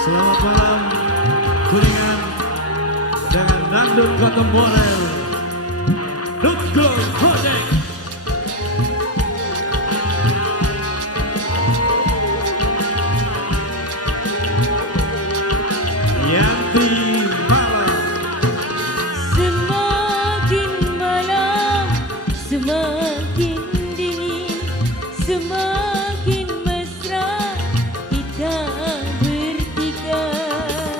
Selamat malam Kuningan dengan dangdut kontemporer Nutgo Project. Yanti Malam. Semakin malam, semakin dingin, semakin mesra kita bertiga.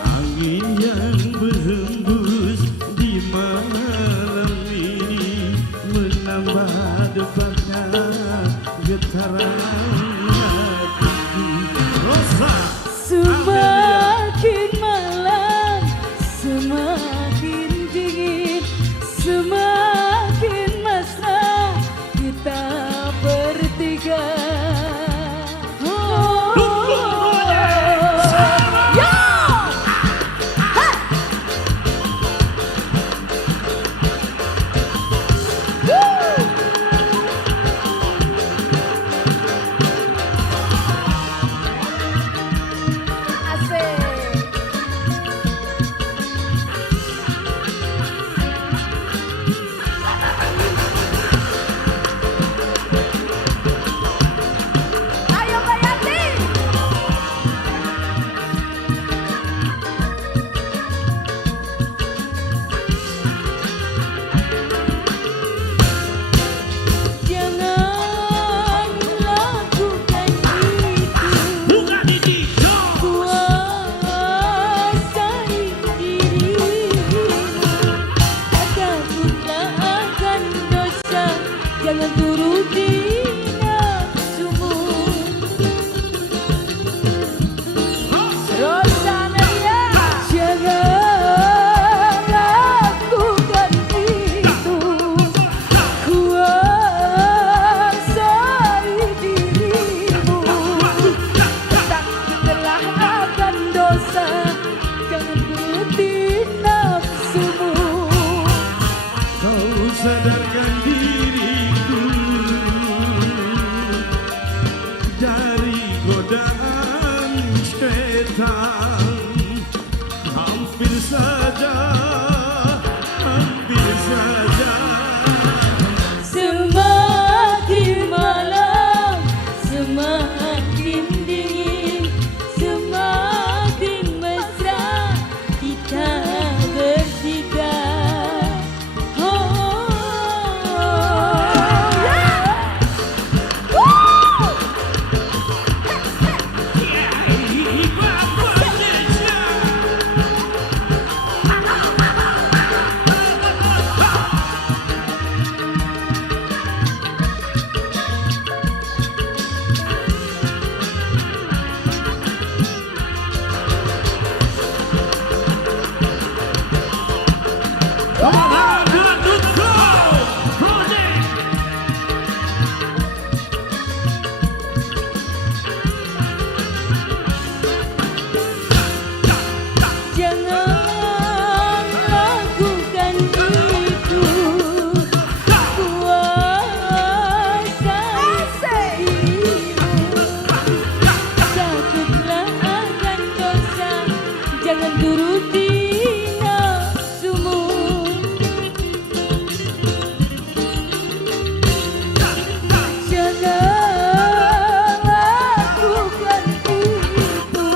Angin yang berhembus di malam ini menambah debarnya getaran hatiku. Rosa Semakin malam, semakin dingin, semakin mesra kita bertiga. Jangan turuti nafsumu. Rosana ya, jangan lakukan itu. Kuasai dirimu, takut telah akan dosa. Jangan turuti nafsumu. kau sadarkan diriku dari godaan setan. Hampir saja, hampir saja. Semakin malam, semakin dingin, semakin mesra kita bertiga. Jangan lakukan itu. Kuasai dirimu, takutlah akan dosa. Jangan turuti nafsumu. Jangan lakukan itu.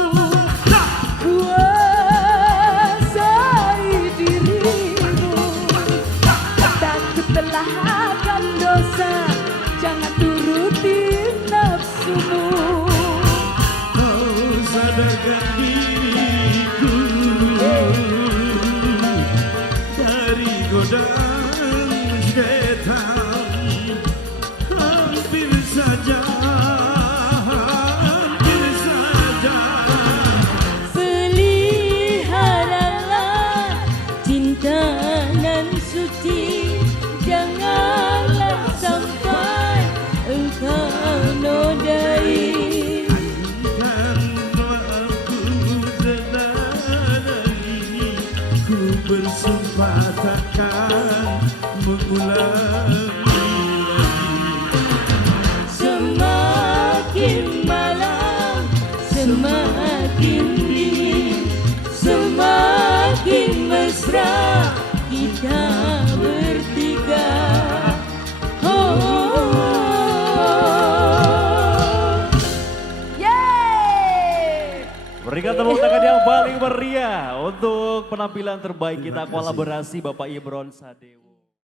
Telah akan dosa, jangan turuti nafsumu. Kau sadarkan diriku dari godaan setan. Hampir saja, hampir saja. Peliharalah cinta nan suci, janganlah sampai engkau nodai. Bersumpah takkan mengulangi lagi. Semakin malam, semakin dingin, berikan tepuk tangan yang paling meriah untuk penampilan terbaik kita kolaborasi Bapak Imron Sadewa.